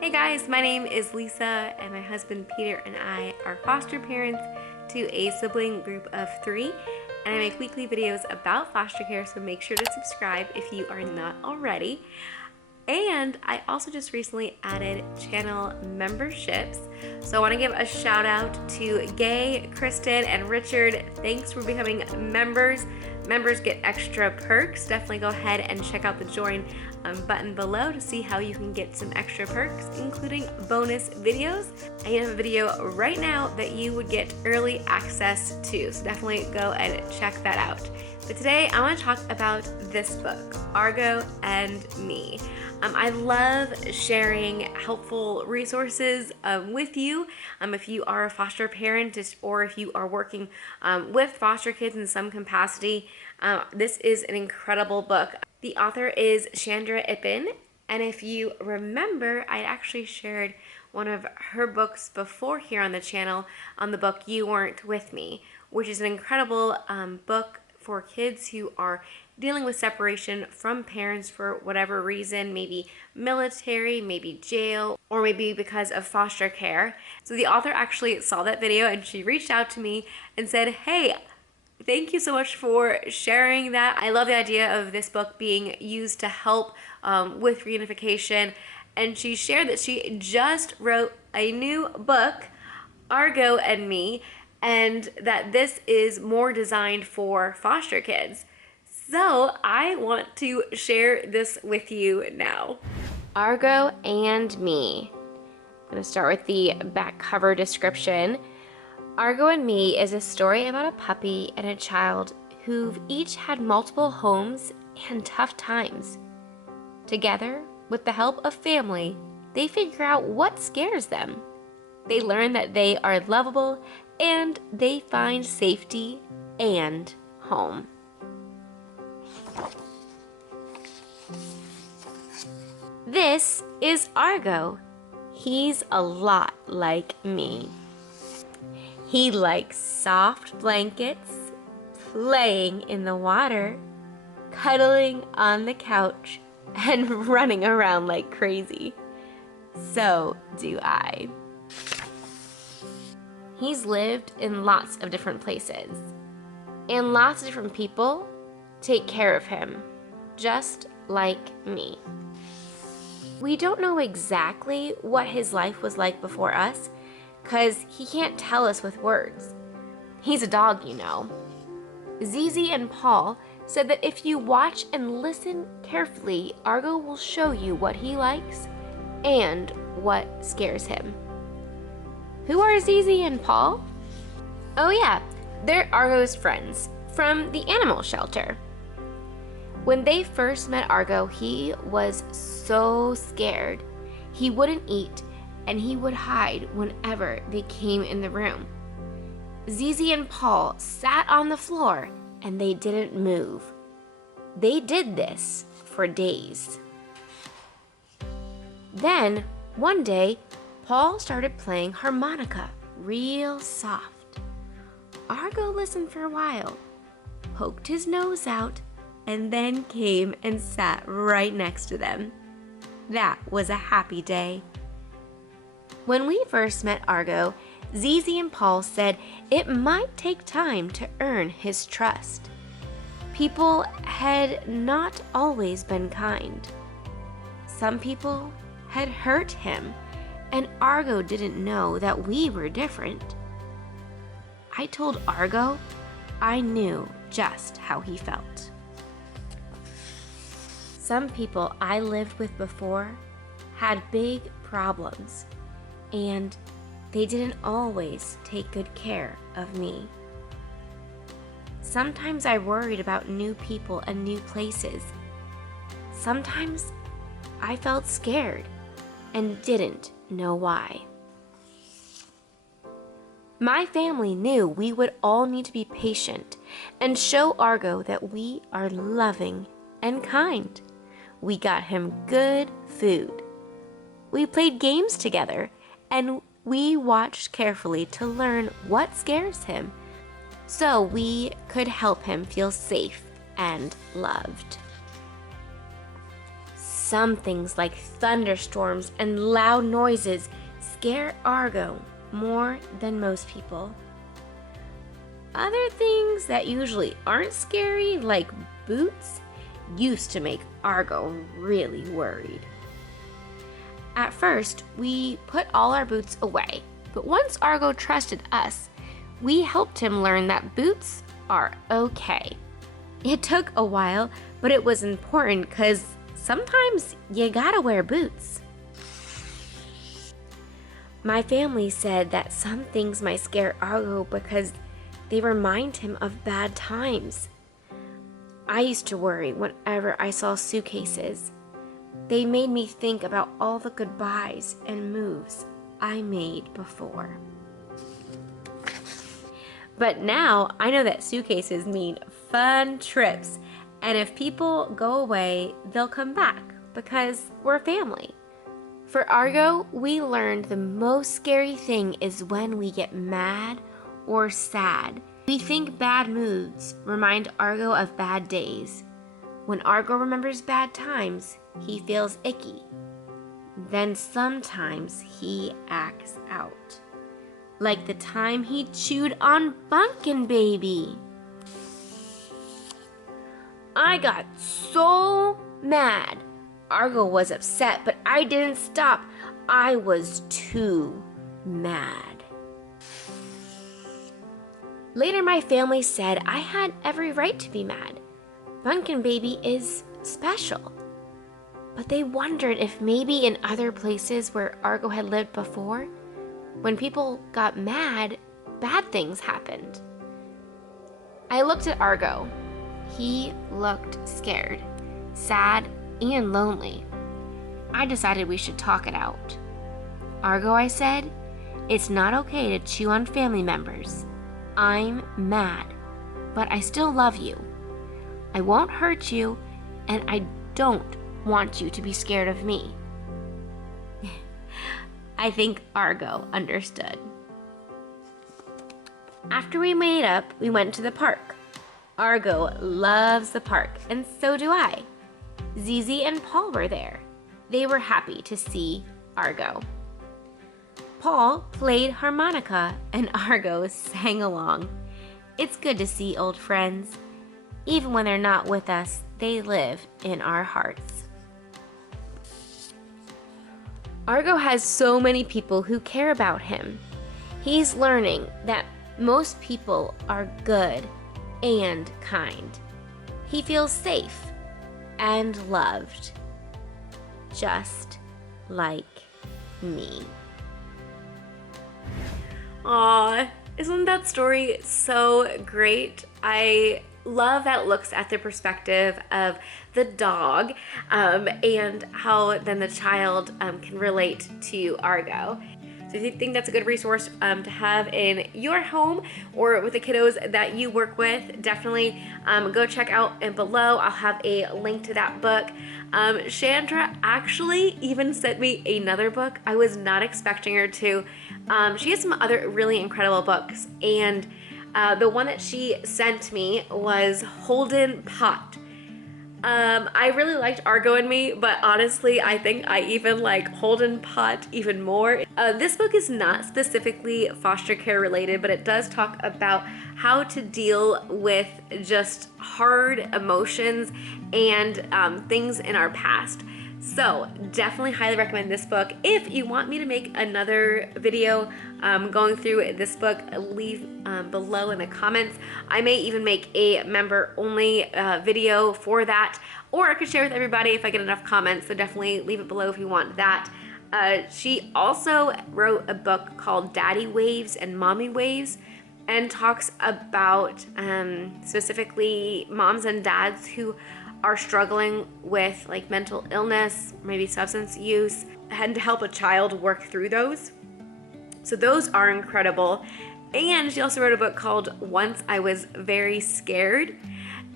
Hey guys, my name is Lisa, and my husband Peter and I are foster parents to a sibling group of 3, and I make weekly videos about foster care, so make sure to subscribe if you are not already. And I also just recently added channel memberships. So I want to give a shout out to Gay, Kristen, and Richard. Thanks for becoming members. Members get extra perks. Definitely go ahead and check out the join button below to see how you can get some extra perks, including bonus videos. I have a video right now that you would get early access to, so definitely go and check that out. But today I want to talk about this book, Argo Me. I love sharing helpful resources with you. If you are a foster parent or if you are working with foster kids in some capacity, this is an incredible book. The author is Chandra Ippen, and if you remember, I actually shared one of her books before here on the channel on the book You Weren't With Me, which is an incredible book for kids who are dealing with separation from parents for whatever reason, maybe military, maybe jail, or maybe because of foster care. So the author actually saw that video and she reached out to me and said, hey, thank you so much for sharing that. I love the idea of this book being used to help with reunification. And she shared that she just wrote a new book, Argo Me, and that this is more designed for foster kids. So I want to share this with you now. Argo and Me. I'm going to start with the back cover description. Argo Me is a story about a puppy and a child who've each had multiple homes and tough times. Together, with the help of family, they figure out what scares them. They learn that they are lovable and they find safety and home. This is Argo. He's a lot like me. He likes soft blankets, playing in the water, cuddling on the couch, and running around like crazy. So do I. He's lived in lots of different places, and lots of different people take care of him, just like me. We don't know exactly what his life was like before us, because he can't tell us with words. He's a dog, you know. Zizi and Paul said that if you watch and listen carefully, Argo will show you what he likes and what scares him. Who are Zizi and Paul? Oh yeah, they're Argo's friends from the animal shelter. When they first met Argo, he was so scared. He wouldn't eat and he would hide whenever they came in the room. Zizi and Paul sat on the floor and they didn't move. They did this for days. Then, one day, Paul started playing harmonica real soft. Argo listened for a while, poked his nose out, and then came and sat right next to them. That was a happy day. When we first met Argo, Zizi and Paul said it might take time to earn his trust. People had not always been kind. Some people had hurt him, and Argo didn't know that we were different. I told Argo I knew just how he felt. Some people I lived with before had big problems, and they didn't always take good care of me. Sometimes I worried about new people and new places. Sometimes I felt scared and didn't know why. My family knew we would all need to be patient and show Argo that we are loving and kind. We got him good food. We played games together, and we watched carefully to learn what scares him so we could help him feel safe and loved. Some things like thunderstorms and loud noises scare Argo more than most people. Other things that usually aren't scary, like boots, used to make Argo really worried. At first, we put all our boots away, but once Argo trusted us, we helped him learn that boots are okay. It took a while, but it was important because sometimes you gotta wear boots. My family said that some things might scare Argo because they remind him of bad times. I used to worry whenever I saw suitcases. They made me think about all the goodbyes and moves I made before. But now I know that suitcases mean fun trips, and if people go away, they'll come back because we're family. For Argo, we learned the most scary thing is when we get mad or sad. We think bad moods remind Argo of bad days. When Argo remembers bad times, he feels icky. Then sometimes he acts out. Like the time he chewed on Bunkin' Baby. I got so mad. Argo was upset, but I didn't stop. I was too mad. Later, my family said I had every right to be mad. Bunkin' Baby is special. But they wondered if maybe in other places where Argo had lived before, when people got mad, bad things happened. I looked at Argo. He looked scared, sad, and lonely. I decided we should talk it out. Argo, I said, it's not okay to chew on family members. I'm mad, but I still love you. I won't hurt you, and I don't want you to be scared of me. I think Argo understood. After we made up, we went to the park. Argo loves the park, and so do I. Zizi and Paul were there. They were happy to see Argo. Paul played harmonica, and Argo sang along. It's good to see old friends. Even when they're not with us, they live in our hearts. Argo has so many people who care about him. He's learning that most people are good and kind. He feels safe and loved, just like me. Aw, isn't that story so great? I love that it looks at the perspective of the dog and how then the child can relate to Argo. So if you think that's a good resource to have in your home or with the kiddos that you work with, definitely go check out and below. I'll have a link to that book. Chandra actually even sent me another book. I was not expecting her to. She has some other really incredible books, and the one that she sent me was Holden Pot. I really liked Argo and Me, but honestly, I think I even like Holden Pot even more. This book is not specifically foster care related, but it does talk about how to deal with just hard emotions and things in our past. So definitely highly recommend this book. If you want me to make another video going through this book, leave below in the comments. I may even make a member only video for that, or I could share with everybody if I get enough comments, so definitely leave it below if you want that. She also wrote a book called Daddy Waves and Mommy Waves, and talks about specifically moms and dads who are struggling with like mental illness, maybe substance use, and to help a child work through those. So those are incredible. And she also wrote a book called Once I Was Very Scared,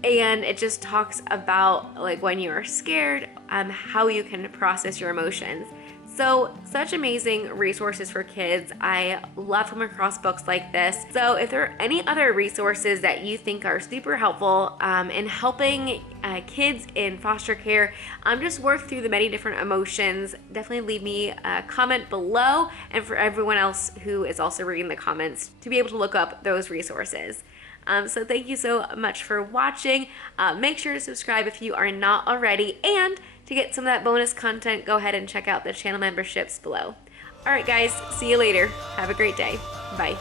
and it just talks about like when you are scared, how you can process your emotions. So, such amazing resources for kids. I love coming across books like this. So, if there are any other resources that you think are super helpful in helping kids in foster care, just work through the many different emotions, definitely leave me a comment below, and for everyone else who is also reading the comments to be able to look up those resources. So thank you so much for watching. Make sure to subscribe if you are not already, and to get some of that bonus content, go ahead and check out the channel memberships below. All right, guys, see you later. Have a great day. Bye.